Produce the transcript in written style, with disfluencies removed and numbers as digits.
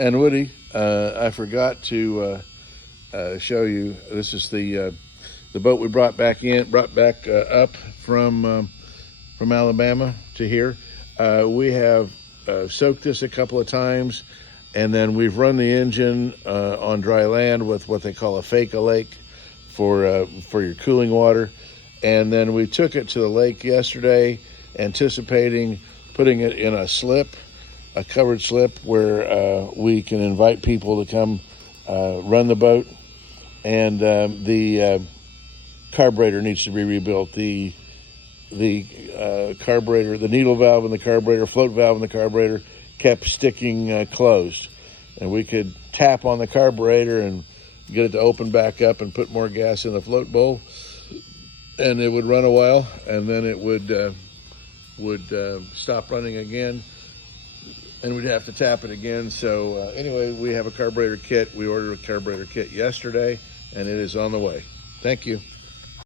And Woody, I forgot to show you. This is the boat we brought back up from Alabama to here. We have soaked this a couple of times, and then we've run the engine on dry land with what they call a fake lake for your cooling water. And then we took it to the lake yesterday, anticipating putting it in a covered slip where we can invite people to come run the boat. And the carburetor needs to be rebuilt. The carburetor, the needle valve in the carburetor, float valve in the carburetor kept sticking closed. And we could tap on the carburetor and get it to open back up and put more gas in the float bowl, and it would run a while, and then it would stop running again, and we'd have to tap it again. So anyway, we have a carburetor kit. We ordered a carburetor kit yesterday, and it is on the way. Thank you.